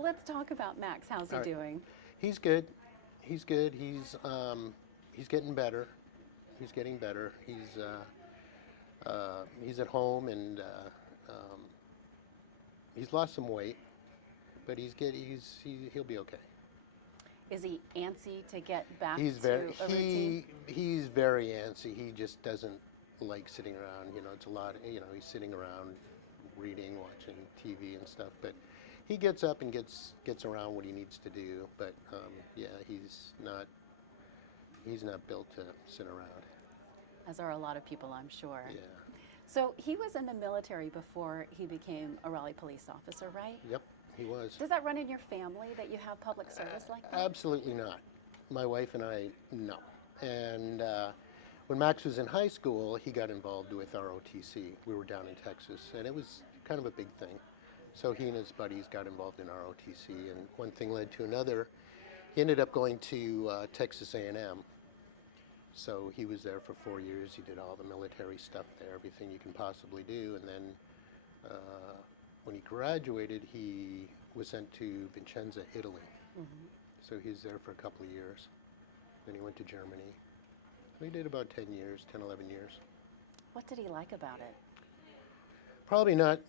Well, let's talk about Max. How's he doing? He's good. He's good. He's getting better. He's getting better. He's at home and he's lost some weight, but he'll be okay. Is he antsy to get back He's to a routine? He's very antsy. He just doesn't like sitting around. You know, it's a lot. You know, he's sitting around reading, watching TV and stuff. But he gets up and gets around what he needs to do. But yeah, he's not built to sit around. As are a lot of people, I'm sure. Yeah. So he was in the military before he became a Raleigh police officer, right? Yep, he was. Does that run in your family that you have public service like that? Absolutely not. My wife and I, no. And when Max was in high school, he got involved with ROTC. We were down in Texas, and it was kind of a big thing. So he and his buddies got involved in ROTC, and one thing led to another. He ended up going to Texas A&M. So he was there for 4 years. He did all the military stuff there, everything you can possibly do. And then when he graduated, he was sent to Vicenza, Italy. Mm-hmm. So he was there for a couple of years. Then he went to Germany. So he did about 10 years, 10, 11 years. What did he like about it? Probably not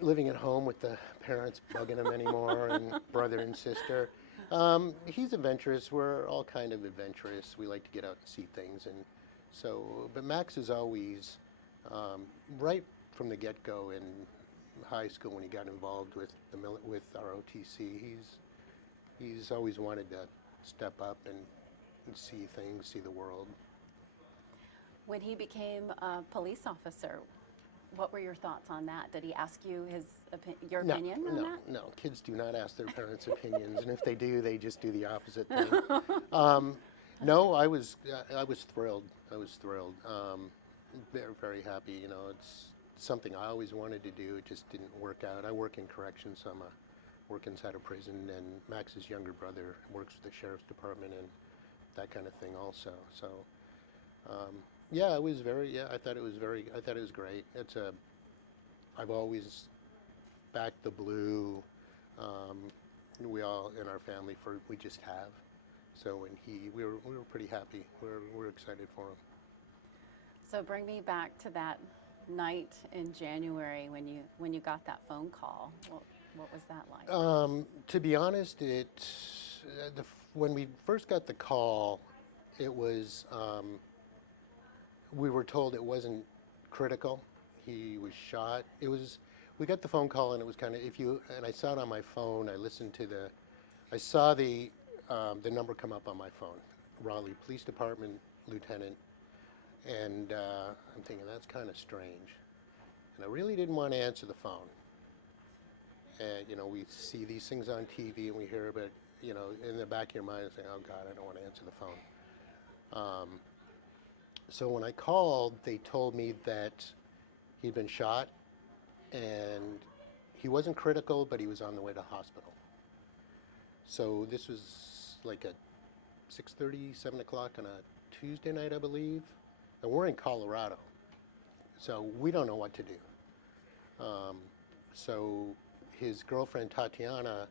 living at home with the parents bugging him anymore and brother and sister. He's adventurous. We're all kind of adventurous. We like to get out and see things, and so. But Max is always, right from the get-go in high school when he got involved with ROTC. He's always wanted to step up and see things, see the world. When he became a police officer, what were your thoughts on that? Did he ask you your opinion on that? No, kids do not ask their parents' opinions, and if they do, they just do the opposite thing. No, I was thrilled. I was thrilled. Very, very happy. You know, it's something I always wanted to do. It just didn't work out. I work in corrections, so I work inside a prison, and Max's younger brother works for the sheriff's department and that kind of thing also. So. Yeah, it was I thought it was great. I've always backed the blue. We all in our family we just have. So when we were pretty happy. We're excited for him. So bring me back to that night in January when you got that phone call. What was that like? To be honest, when we first got the call, it was. We were told it wasn't critical. He was shot. We got the phone call and it was kind of, and I saw it on my phone, I saw the number come up on my phone, Raleigh Police Department, Lieutenant, and I'm thinking that's kind of strange. And I really didn't want to answer the phone. And, you know, we see these things on TV and we hear about, you know, in the back of your mind, saying, oh God, I don't want to answer the phone. So when I called, they told me that he'd been shot and he wasn't critical, but he was on the way to hospital. So this was like at 6:30, 7 o'clock on a Tuesday night, I believe. And we're in Colorado, so we don't know what to do. So his girlfriend, Tatiana,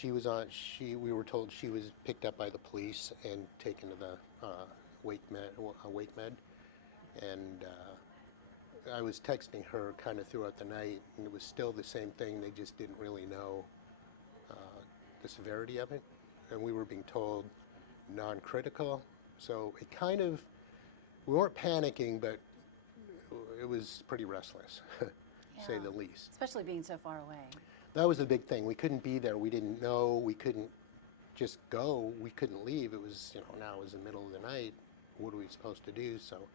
we were told she was picked up by the police and taken to the wake med, and I was texting her kind of throughout the night, and it was still the same thing. They just didn't really know the severity of it, and we were being told non-critical. So it kind of, we weren't panicking, but it was pretty restless, say the least. Especially being so far away. That was the big thing. We couldn't be there. We didn't know. We couldn't just go. We couldn't leave. It was, you know, now it was the middle of the night. What are we supposed to do? So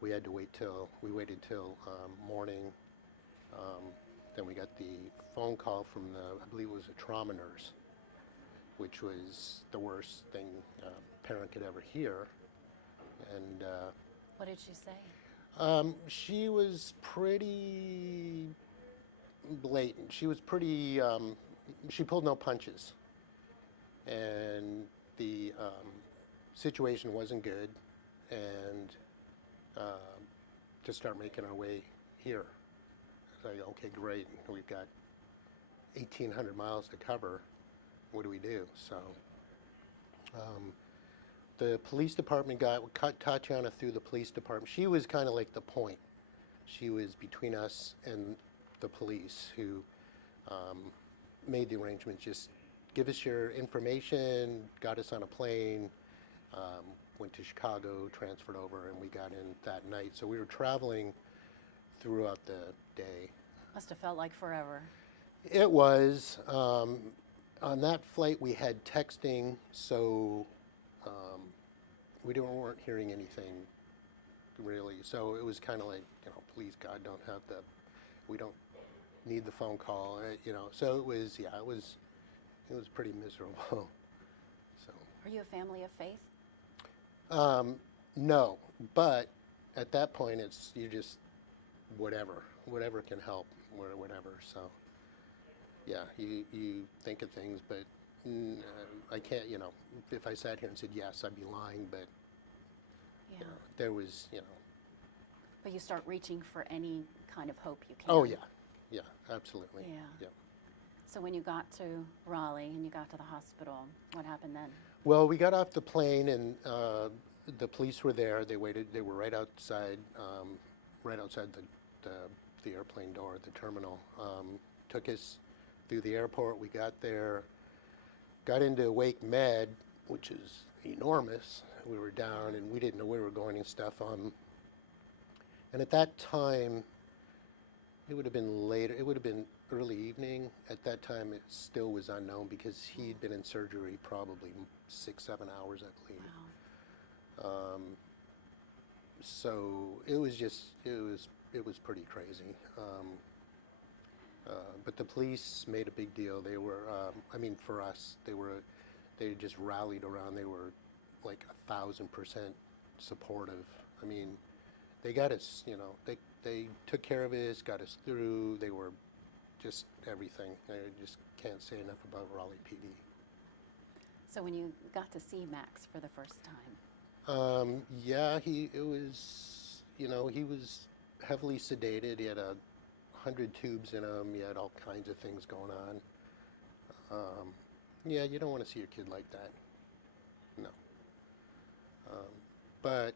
we had to waited till morning. Then we got the phone call from I believe it was a trauma nurse, which was the worst thing a parent could ever hear. And what did she say? She was pretty blatant. She was pretty, she pulled no punches. And the situation wasn't good, and to start making our way here. So, okay, great. We've got 1,800 miles to cover. What do we do? So the police department cut Tatiana through the police department. She was kind of like the point. She was between us and the police, who made the arrangements. Just give us your information, got us on a plane, went to Chicago, transferred over, and we got in that night. So we were traveling throughout the day. Must have felt like forever. It was. On that flight, we had texting, so we weren't hearing anything really. So it was kind of like, please God, we don't need the phone call, So it was, it was pretty miserable. So. Are you a family of faith? No, but at that point, you just whatever can help, whatever. So. Yeah, you think of things, but I can't, if I sat here and said yes, I'd be lying, but there was, But you start reaching for any kind of hope you can. Oh, yeah, absolutely. Yeah. So when you got to Raleigh and you got to the hospital, what happened then? Well, we got off the plane and the police were there. They waited, they were right outside the airplane door at the terminal. Took us through the airport. We got there, got into Wake Med, which is enormous. We were down and we didn't know where we were going and stuff. And at that time, it would have been later, it would have been early evening. At that time, it still was unknown because he'd been in surgery probably 6-7 hours, I believe. Wow. So it was just, it was pretty crazy. But the police made a big deal. They were, for us, they just rallied around. They were like 1,000% supportive. They got us, they took care of us, got us through. They were just everything. I just can't say enough about Raleigh PD. So when you got to see Max for the first time? He was heavily sedated. He had 100 tubes in him. He had all kinds of things going on. You don't want to see your kid like that. No. But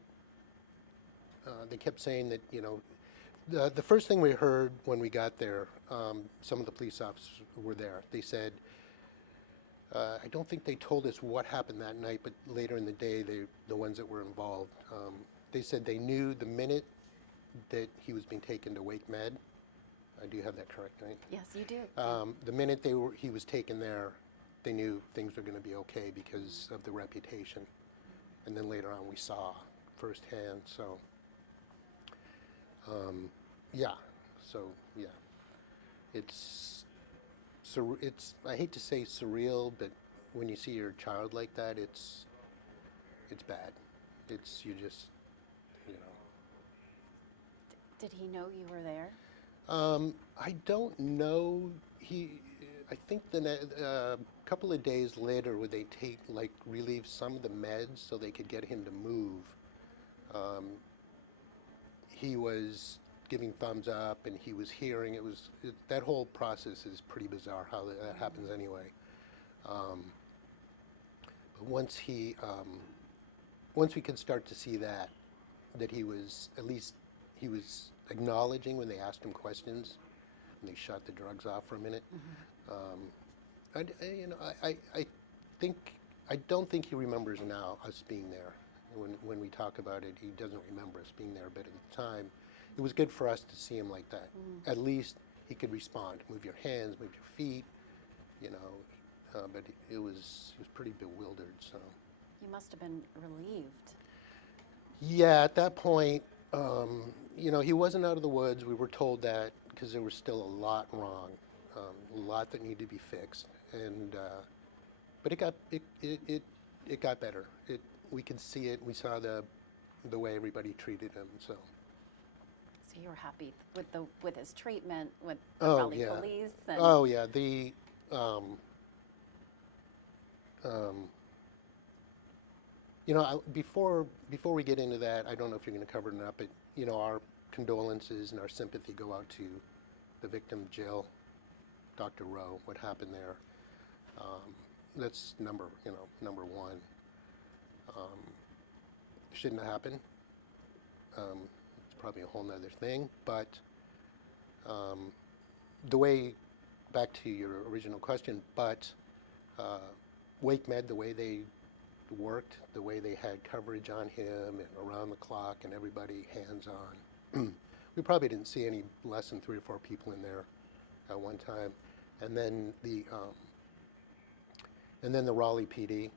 they kept saying that, the first thing we heard when we got there, some of the police officers were there. They said, I don't think they told us what happened that night, but later in the day, the ones that were involved, they said they knew the minute that he was being taken to Wake Med. I do have that correct, right? Yes, you do. The minute he was taken there, they knew things were going to be okay because of the reputation. And then later on, we saw firsthand. So, it's I hate to say surreal, but when you see your child like that, it's bad. You just. Did he know you were there? I don't know. I think a couple of days later, would they relieve some of the meds so they could get him to move. He was giving thumbs up and he was hearing. That whole process is pretty bizarre how that happens anyway. But once we could start to see that he was he was acknowledging when they asked him questions, and they shut the drugs off for a minute. I don't think he remembers now us being there. When we talk about it, he doesn't remember us being there. But at the time, it was good for us to see him like that. At least he could respond, move your hands, move your feet, But he was pretty bewildered. So. You must have been relieved. Yeah, at that point. He wasn't out of the woods. We were told that because there was still a lot wrong, a lot that needed to be fixed, and but it got better. We could see it. We saw the way everybody treated him. So you were happy with his treatment, with the Raleigh police. And oh yeah, before we get into that, I don't know if you're going to cover it or not, but our condolences and our sympathy go out to the victim, Jill. Dr. Rowe, what happened there. That's number one. Shouldn't have happened. It's probably a whole nother thing, but the way, back to your original question, but Wake Med, the way they worked, the way they had coverage on him and around the clock and everybody hands-on, we probably didn't see any less than 3 or 4 people in there at one time. And then the Raleigh PD,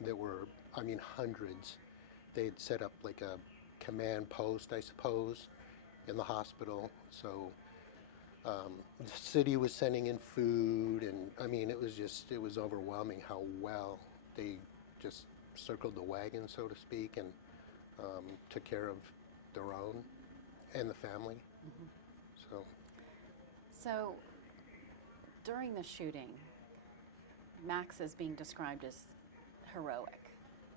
that were, I mean, hundreds. They had set up like a command post, I suppose, in the hospital. So the city was sending in food, and I mean, it was overwhelming how well they just circled the wagon, so to speak, and took care of their own and the family. Mm-hmm. So during the shooting, Max is being described as heroic,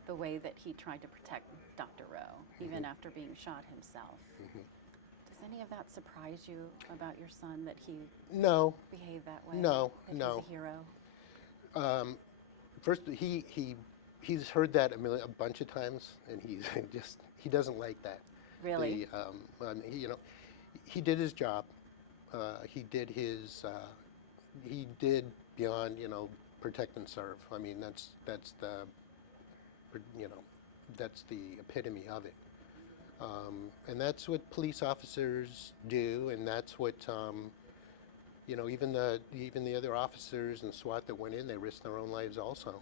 the way that he tried to protect Dr. Rowe, even after being shot himself. Does any of that surprise you about your son, that he behaved that way? No. He's a hero? First, he's heard that a bunch of times, and he doesn't like that. Really? He did his job. He did beyond, protect and serve. I mean, that's the epitome of it. And that's what police officers do, and that's what, even the other officers and SWAT that went in, they risked their own lives also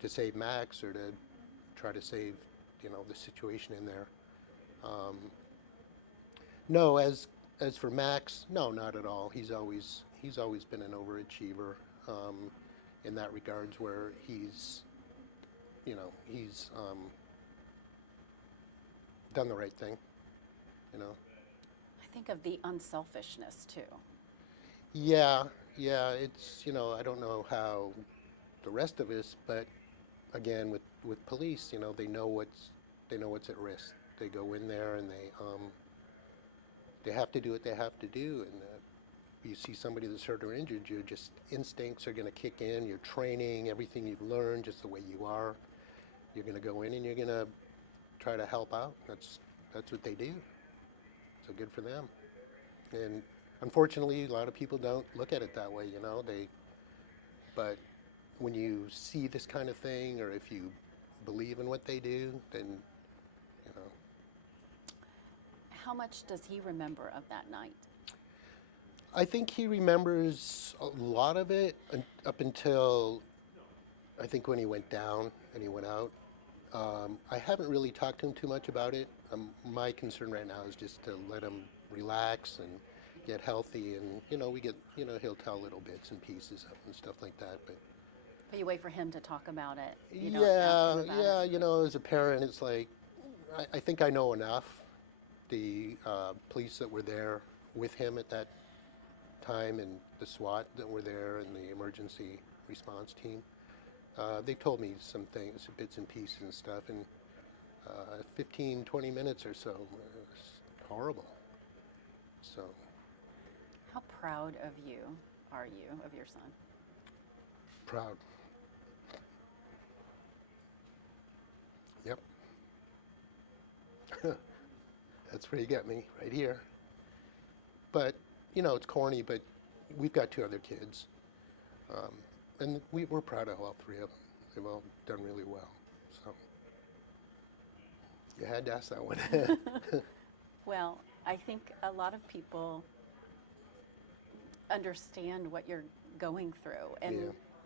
to save Max, or to try to save, the situation in there. No, as for Max, no, not at all. He's always been an overachiever in that regards, where he's done the right thing, I think of the unselfishness too. Yeah, it's, I don't know how the rest of us, but again, with police, they know what's at risk. They go in there and they have to do what they have to do, and you see somebody that's hurt or injured, your just instincts are going to kick in, your training, everything you've learned, just the way you are, you're going to go in and you're going to try to help out. That's what they do. So good for them. And unfortunately, a lot of people don't look at it that way, but when you see this kind of thing, or if you believe in what they do, then, How much does he remember of that night? I think he remembers a lot of it up until, I think, when he went down and he went out. I haven't really talked to him too much about it. My concern right now is just to let him relax and get healthy, and he'll tell little bits and pieces and stuff like that. But you wait for him to talk about it. You don't ask him about it. As a parent, it's like, I think I know enough. The police that were there with him at that time, and the SWAT that were there, and the emergency response team, they told me some things, bits and pieces and stuff, and 15, 20 minutes or so, it was horrible. So. How proud of you are you of your son? Proud. Yep. That's where you got me, right here. But, it's corny, but we've got 2 other kids. And we're proud of all 3 of them. They've all done really well. So you had to ask that one. Well, I think a lot of people understand what you're going through,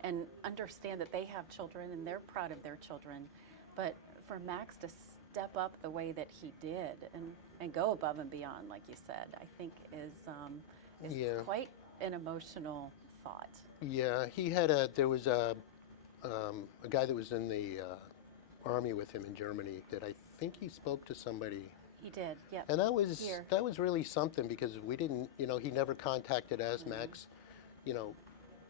and understand that they have children and they're proud of their children. But for Max to step up the way that he did and go above and beyond, like you said, I think is quite an emotional thought. Yeah, there was a guy that was in the Army with him in Germany that I think he spoke to somebody. He did, yeah. And that was really something, because we didn't, he never contacted us, Max.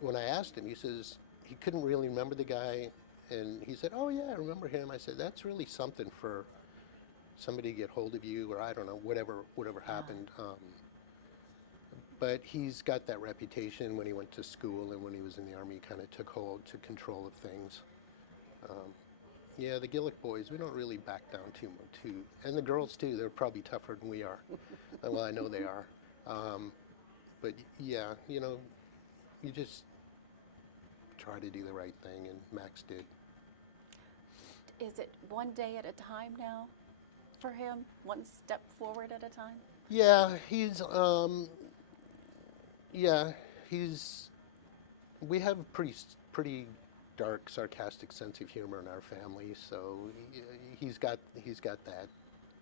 When I asked him, he says he couldn't really remember the guy, and he said, "Oh yeah, I remember him." I said, "That's really something for somebody to get hold of you," or I don't know, whatever happened. But he's got that reputation when he went to school and when he was in the Army, he kind of took hold to control of things. Yeah, the Gillick boys, we don't really back down too, and the girls too. They're probably tougher than we are. Well, I know they are. But yeah, you know, you just try to do the right thing, and Max did. Is it one day at a time now for him? One step forward at a time? Yeah, yeah, he's, we have a pretty dark, sarcastic sense of humor in our family, so he's got that.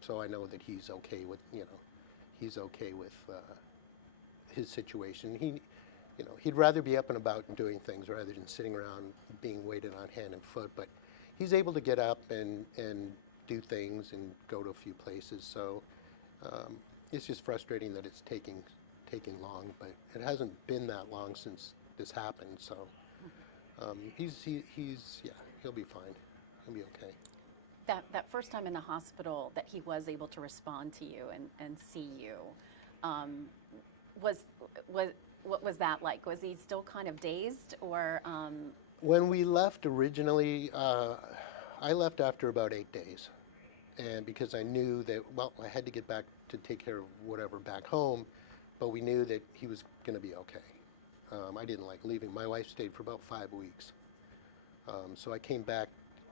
So I know that he's okay with, you know, he's okay with his situation. You know, he'd rather be up and about and doing things rather than sitting around being waited on hand and foot. But he's able to get up and do things and go to a few places. So it's just frustrating that it's taking long, but it hasn't been that long since this happened. So yeah, he'll be fine. He'll be okay. That first time in the hospital that he was able to respond to you and see you, what was that like? Was he still kind of dazed, or? When we left originally, I left after about 8 days, and because I knew that, well, I had to get back to take care of whatever back home, but we knew that he was going to be okay. I didn't like leaving. My wife stayed for about 5 weeks, so I came back,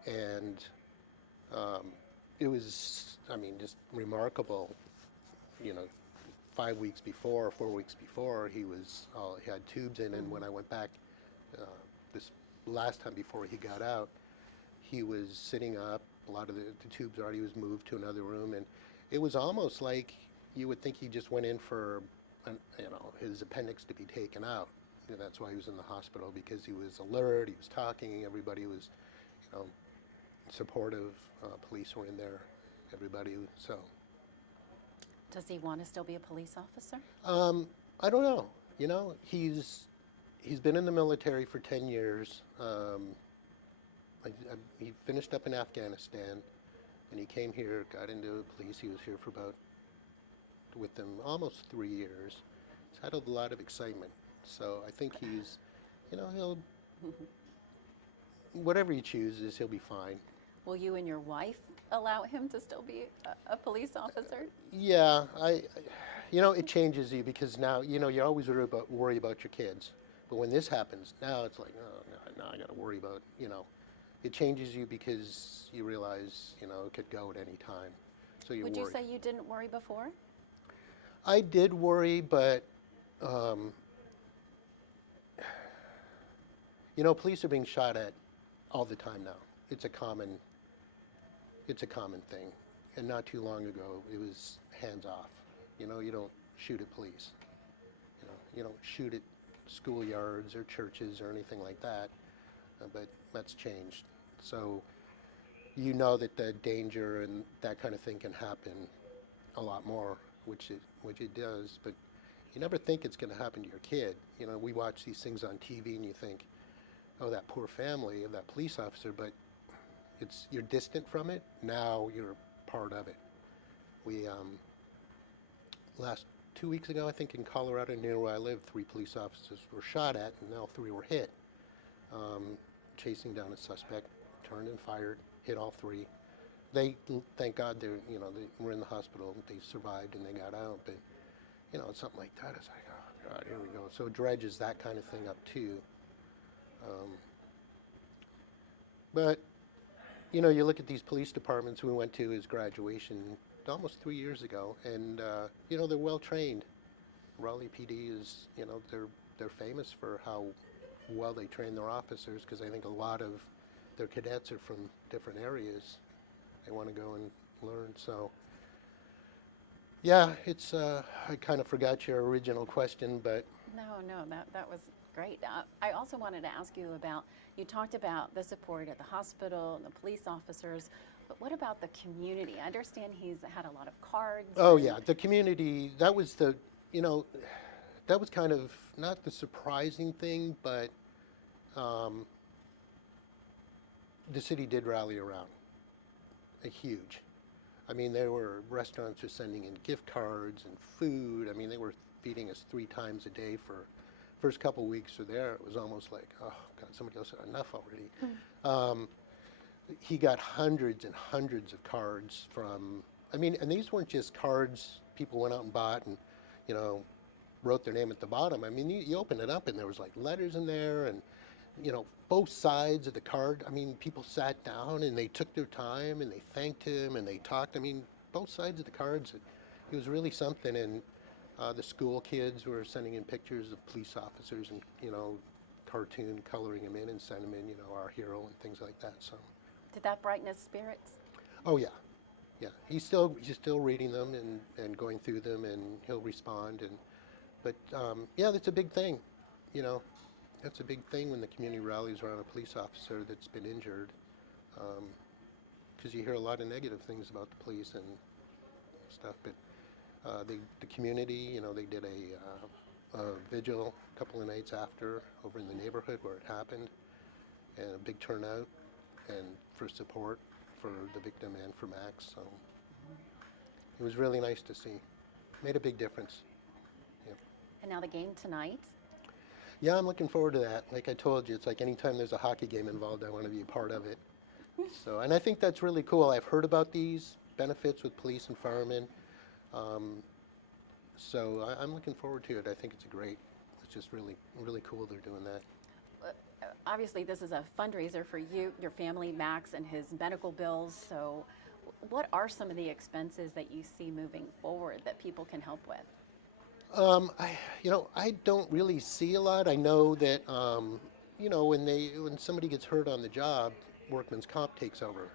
and it was, I mean, just remarkable. You know, 5 weeks before, 4 weeks before, he had tubes in, and when I went back this last time before he got out, he was sitting up. A lot of the tubes already was moved to another room, and it was almost like you would think he just went in for, you know, his appendix to be taken out. And that's why he was in the hospital, because he was alert, he was talking, everybody was, you know, supportive. Police were in there, everybody. So. Does he want to still be a police officer? I don't know. You know, he's been in the military for 10 years. He finished up in Afghanistan, and he came here, got into police. He was here for with them almost 3 years. He's had a lot of excitement. So I think he's, you know, whatever he chooses, he'll be fine. Will you and your wife allow him to still be a police officer? Yeah, you know, it changes you, because now, you know, you always worry about your kids. But when this happens, now it's like, oh, now I got to worry about, you know, it changes you because you realize, you know, it could go at any time. So you worry. Would you say you didn't worry before? I did worry, but, you know, police are being shot at all the time now. It's a common thing. And not too long ago, it was hands off. You know, you don't shoot at police. You know, you don't shoot at schoolyards or churches or anything like that. But that's changed. So you know that the danger and that kind of thing can happen a lot more, which it does. But you never think it's going to happen to your kid. You know, we watch these things on TV and you think, oh, that poor family of that police officer, but you're distant from it. Now you're part of it. We last 2 weeks ago, I think, in Colorado, near where I live, 3 police officers were shot at, and all 3 were hit. Chasing down a suspect, turned and fired, hit all 3. They, thank God, they were in the hospital. They survived and they got out. But you know, something like that is like, oh God, here we go. So it dredges that kind of thing up too. But you know, you look at these police departments. We went to his graduation almost 3 years ago, and you know, they're well trained. Raleigh PD is, you know, they're famous for how well they train their officers, because I think a lot of their cadets are from different areas. They want to go and learn. So yeah, it's I kind of forgot your original question, but No, that was great. I also wanted to ask you about, you talked about the support at the hospital and the police officers, but what about the community? I understand he's had a lot of cards. Oh yeah, the community, that was the, you know, that was kind of not the surprising thing, but the city did rally around. Huge. I mean, there were restaurants were sending in gift cards and food. I mean, they were feeding us 3 times a day for first couple weeks we're there. It was almost like, oh God, somebody else had enough already. He got hundreds and hundreds of cards from, I mean, and these weren't just cards people went out and bought and, you know, wrote their name at the bottom. I mean, you open it up and there was like letters in there and, you know, both sides of the card. I mean, people sat down and they took their time and they thanked him and they talked. I mean, both sides of the cards. It was really something. And the school kids were sending in pictures of police officers and, you know, cartoon coloring them in and sending them in, you know, our hero and things like that. So. Did that brighten his spirits? Oh yeah, yeah. He's still reading them and going through them, and he'll respond. But yeah, that's a big thing, you know. That's a big thing when the community rallies around a police officer that's been injured, because you hear a lot of negative things about the police and stuff. But the community, you know, they did a vigil a couple of nights after over in the neighborhood where it happened, and a big turnout and for support for the victim and for Max. So it was really nice to see. Made a big difference. Yeah. And now the game tonight. Yeah, I'm looking forward to that. Like I told you, it's like anytime there's a hockey game involved, I want to be a part of it. So, and I think that's really cool. I've heard about these benefits with police and firemen. So I'm looking forward to it. I think it's it's just really, really cool they're doing that. Obviously, this is a fundraiser for you, your family, Max, and his medical bills. So what are some of the expenses that you see moving forward that people can help with? I don't really see a lot. I know that, you know, when somebody gets hurt on the job, workman's comp takes over.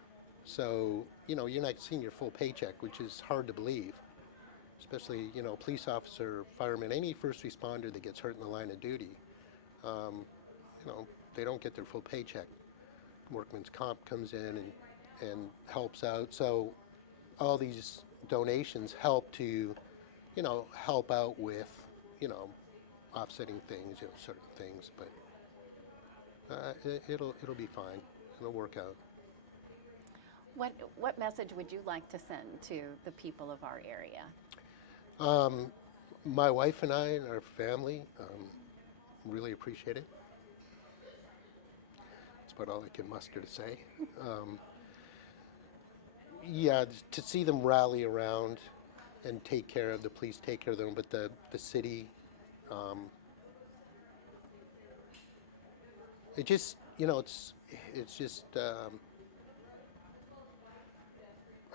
So, you know, you're not seeing your full paycheck, which is hard to believe. Especially, you know, police officer, fireman, any first responder that gets hurt in the line of duty. You know, they don't get their full paycheck. Workman's comp comes in and helps out. So all these donations help to, you know, help out with, you know, offsetting things, you know, certain things. But it'll be fine. It'll work out. What message would you like to send to the people of our area? My wife and I and our family really appreciate it. That's about all I can muster to say. Yeah, to see them rally around and take care of the police, take care of them, but the city, it just, you know, it's just, I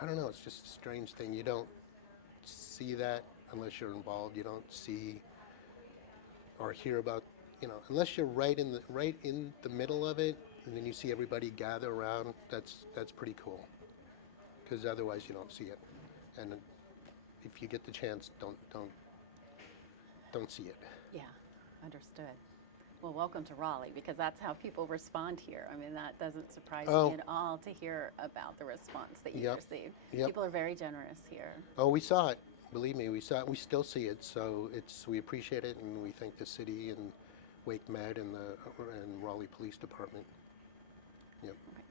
don't know, it's just a strange thing. You don't see that unless you're involved. You don't see or hear about, you know, unless you're right in the middle of it, and then you see everybody gather around. That's pretty cool, because otherwise you don't see it. And if you get the chance, don't see it. Yeah, understood. Well, welcome to Raleigh, because that's how people respond here. I mean, that doesn't surprise me at all to hear about the response that you received. Yep. People are very generous here. Oh, we saw it. Believe me, we saw it. We still see it. So we appreciate it, and we thank the city and Wake Med and Raleigh Police Department. Yep. Okay.